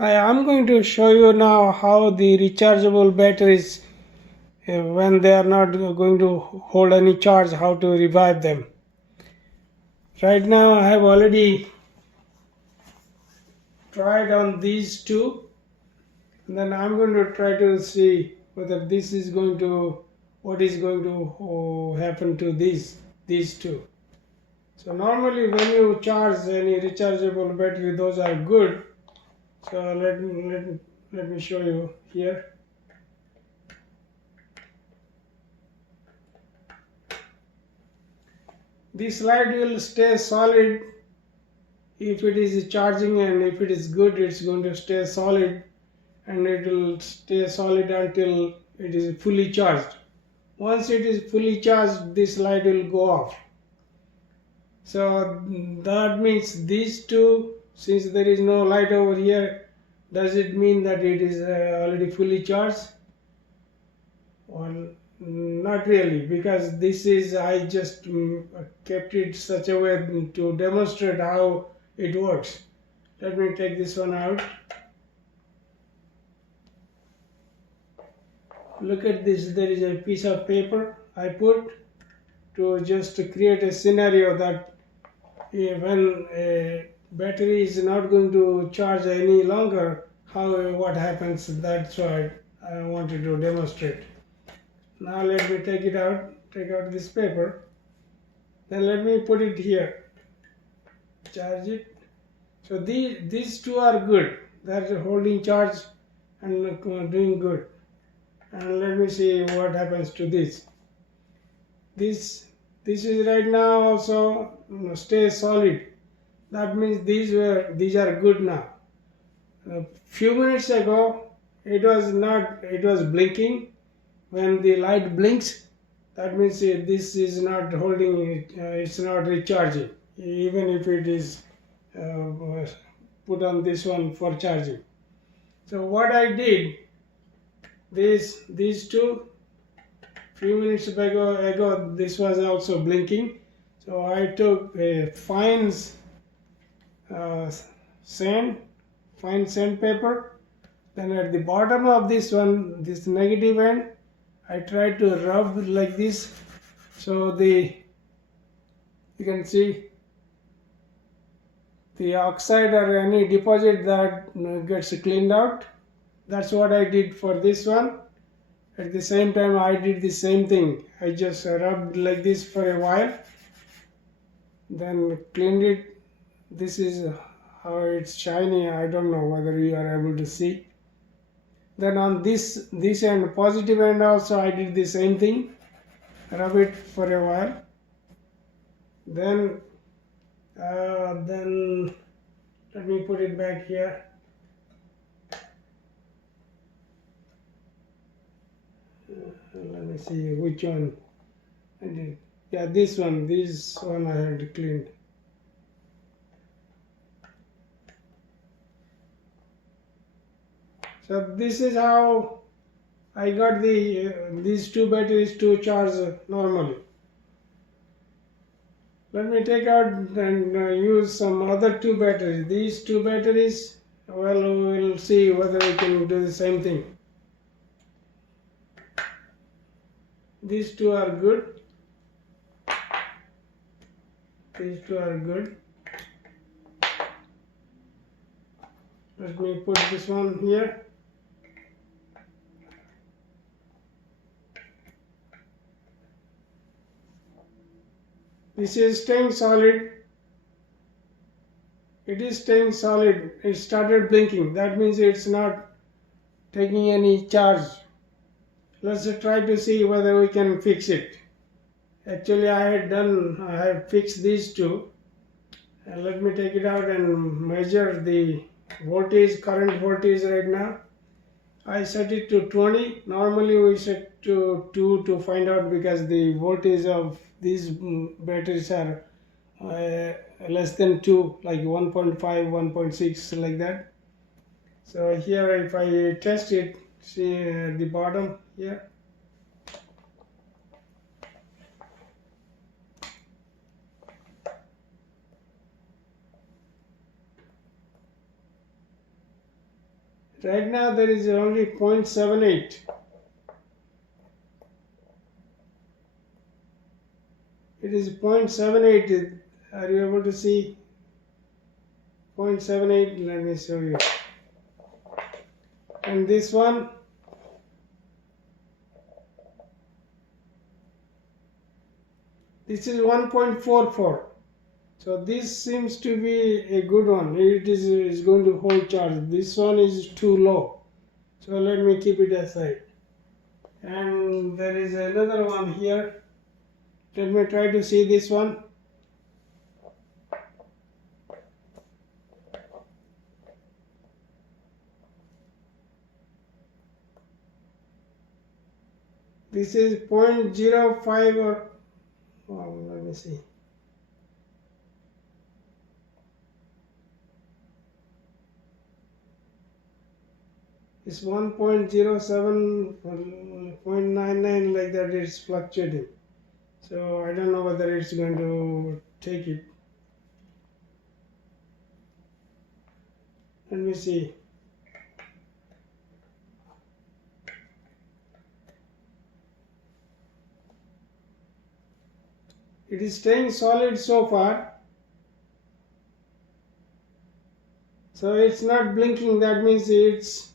I'm going to show you now how the rechargeable batteries, when they are not going to hold any charge, how to revive them. Right now I have already tried on these two, and then I'm going to try to see whether this is going to, what is going to happen to these two. So normally when you charge any rechargeable battery, those are good. So let me show you here. This light will stay solid if it is charging, and if it is good, it's going to stay solid, and it will stay solid until it is fully charged. Once it is fully charged, this light will go off. So that means these two, since there is no light over here, does it mean that it is already fully charged? Well, not really, because this is, I just kept it such a way to demonstrate how it works. Let me take this one out. Look at this, there is a piece of paper I put to just create a scenario that when a battery is not going to charge any longer, what happens. That's why I wanted to demonstrate. Now let me take out this paper. Then let me put it here, charge it. So these two are good. They're holding charge and doing good. And let me see what happens to this. This is right now also stay solid. That means these are good now. A few minutes ago it was not, it was blinking. When the light blinks, that means this is not holding it, it's not recharging, even if it is put on this one for charging. So what I did, these two, few minutes ago this was also blinking. So I took a fine sandpaper. Then at the bottom of this one, this negative end, I tried to rub like this, so you can see the oxide or any deposit that gets cleaned out. That's what I did for this one. At the same time I did the same thing. I just rubbed like this for a while, then cleaned it. This is how it's shiny. I don't know whether you are able to see. Then on this end, positive end also, I did the same thing. Rub it for a while. Then let me put it back here. Let me see which one I did. Yeah, this one I had cleaned. So this is how I got these two batteries to charge normally. Let me take out and use some other two batteries. These two batteries, well, we'll see whether we can do the same thing. These two are good. These two are good. Let me put this one here. This is staying solid. It is staying solid. It started blinking. That means it's not taking any charge. Let's try to see whether we can fix it. Actually, I have fixed these two. And let me take it out and measure the voltage, current voltage right now. I set it to 20. Normally we set to 2 to find out, because the voltage of these batteries are less than 2, like 1.5, 1.6, like that. So here if I test it, see at the bottom here. Right now there is only 0.78. It is 0.78. Are you able to see 0.78? Let me show you. And this one, this is 1.44. So this seems to be a good one. It is going to hold charge. This one is too low. So let me keep it aside. And there is another one here. Let me try to see this one. This is 0.05 or let me see. It's 1.07, 0.99 like that. It's fluctuating. So I don't know whether it's going to take it. Let me see. It is staying solid so far. So it's not blinking. That means it's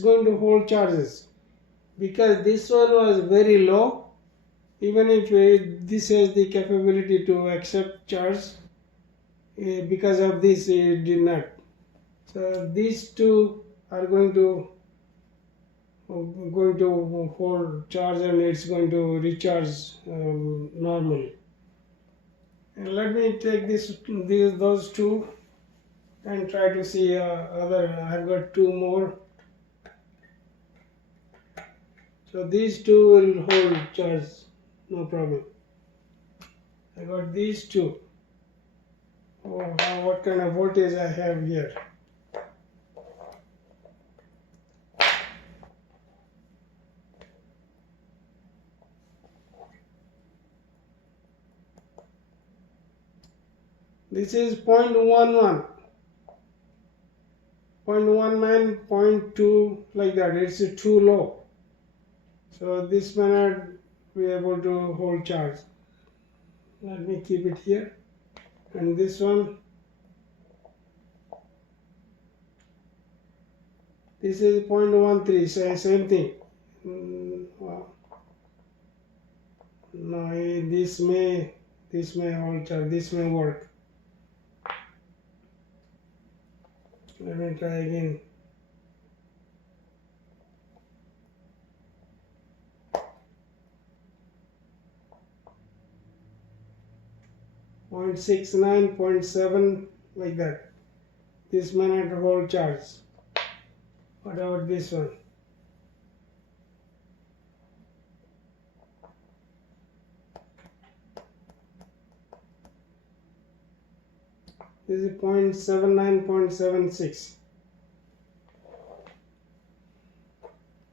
going to hold charges. Because this one was very low. Even if this has the capability to accept charge, because of this it did not. So these two are going to hold charge and it's going to recharge normally. And let me take those two and try to see other. I've got two more. So these two will hold charge, no problem. I got these two. Oh, what kind of voltage I have here. This is 0.11, 0.19, 0.2 like that. It's too low. So this may not be able to hold charge. Let me keep it here. And this one, this is 0.13, so same thing. Wow. No, this may hold charge. This may work. Let me try again. Point 0.69, 0.7 like that. This may not hold charge. What about this one? This is 0.79, 0.76.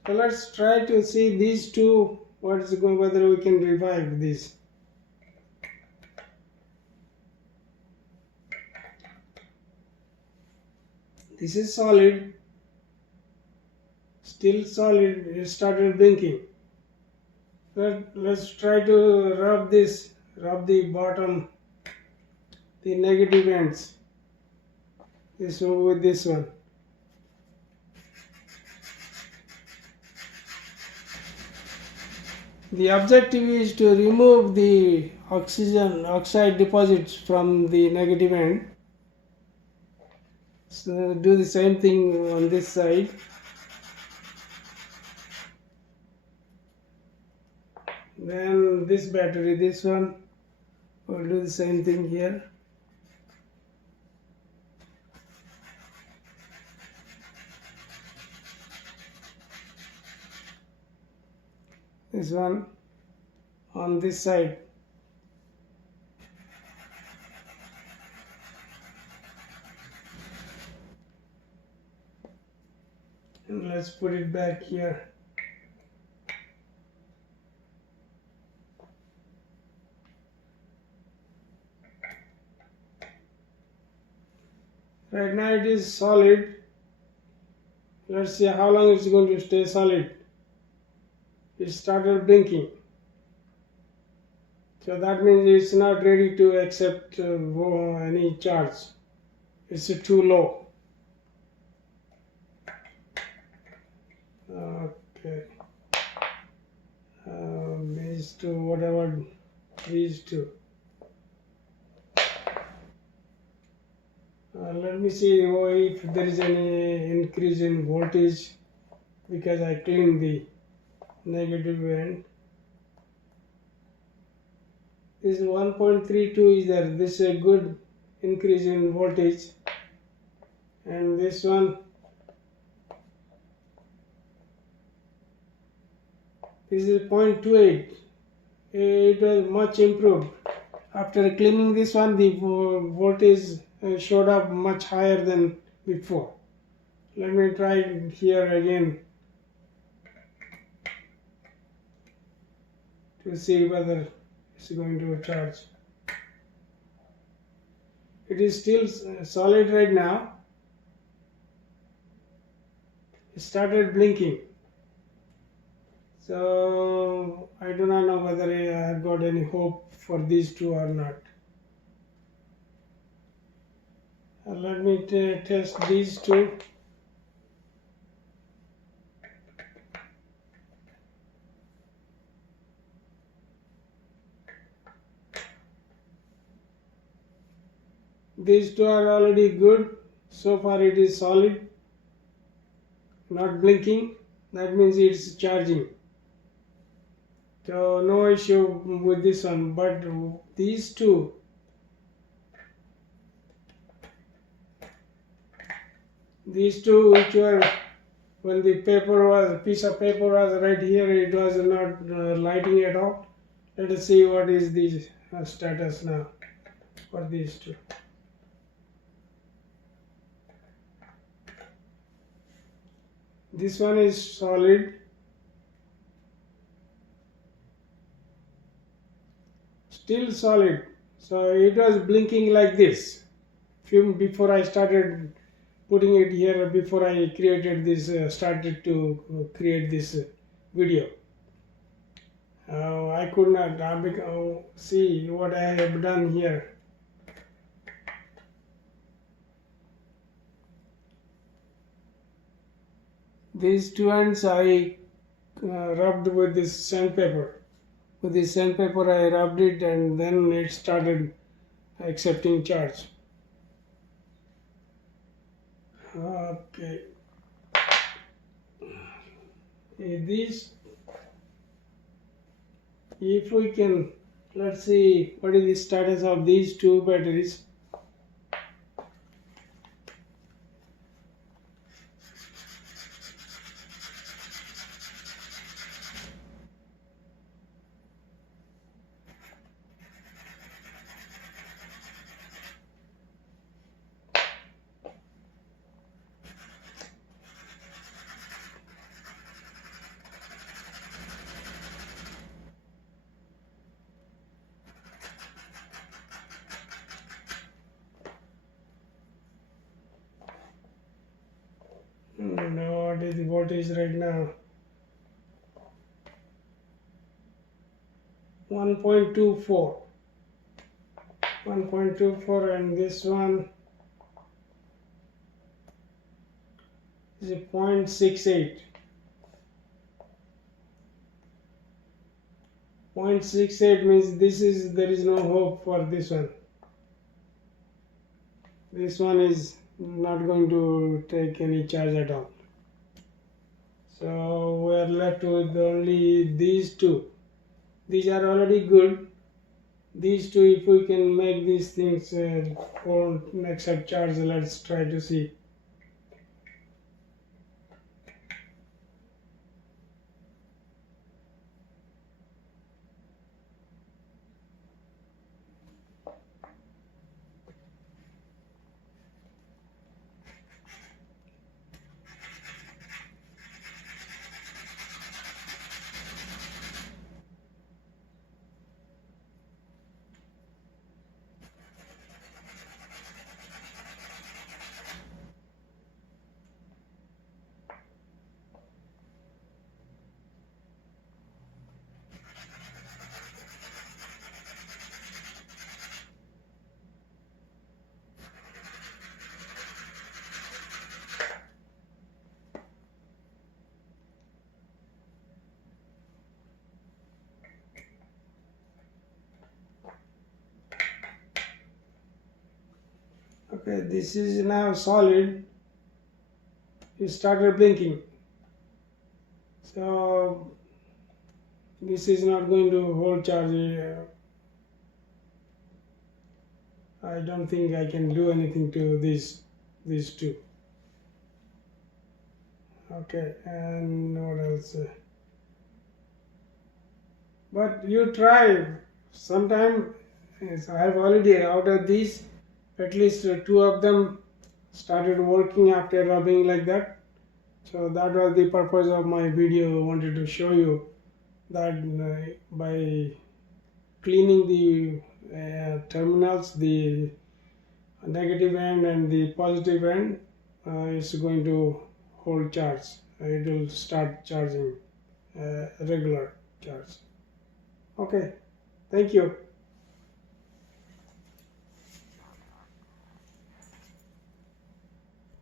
So let's try to see these two. Whether we can revive this. This is solid. Still solid. It started blinking. Let's try to rub the bottom, the negative ends. This one with this one. The objective is to remove the oxide deposits from the negative end. So do the same thing on this side. Then this battery, this one, will do the same thing here. This one on this side. And let's put it back here. Right now it is solid. Let's see how long it's going to stay solid. It started blinking. So that means it's not ready to accept any charge. It's too low. Okay. These two, whatever these two. Let me see if there is any increase in voltage because I cleaned the negative end. This 1.32 is there. This is a good increase in voltage, and this one, this is 0.28. It was much improved. After cleaning this one, the voltage showed up much higher than before. Let me try it here again to see whether it's going to charge. It is still solid right now. It started blinking. So I do not know whether I have got any hope for these two or not. Let me test these two. These two are already good. So far it is solid, not blinking. That means it's charging. So no issue with this one, but these two, which were, when the piece of paper was right here, it was not lighting at all. Let us see what is the status now for these two. This one is solid. Still solid. So it was blinking like this before I started putting it here, before I created this, started to create this video. I could not see what I have done here. These two ends I rubbed with this sandpaper. With this sandpaper I rubbed it, and then it started accepting charge. Okay. These, if we can, let's see what is the status of these two batteries. No, what is the voltage right now? 1.24. 1.24, and this one is a 0.68. 0.68 means there is no hope for this one. This one is not going to take any charge at all. So we are left with only these two. These are already good. These two, if we can make these things won't accept charge, let's try to see. Okay, this is now solid. It started blinking, so this is not going to hold charge. I don't think I can do anything to these two. Okay, and what else? But you try sometime. Yes, I have already out of these, at least two of them started working after rubbing like that. So that was the purpose of my video. I wanted to show you that by cleaning the terminals, the negative end and the positive end, it's going to hold charge. It will start charging regular charge. Okay, thank you.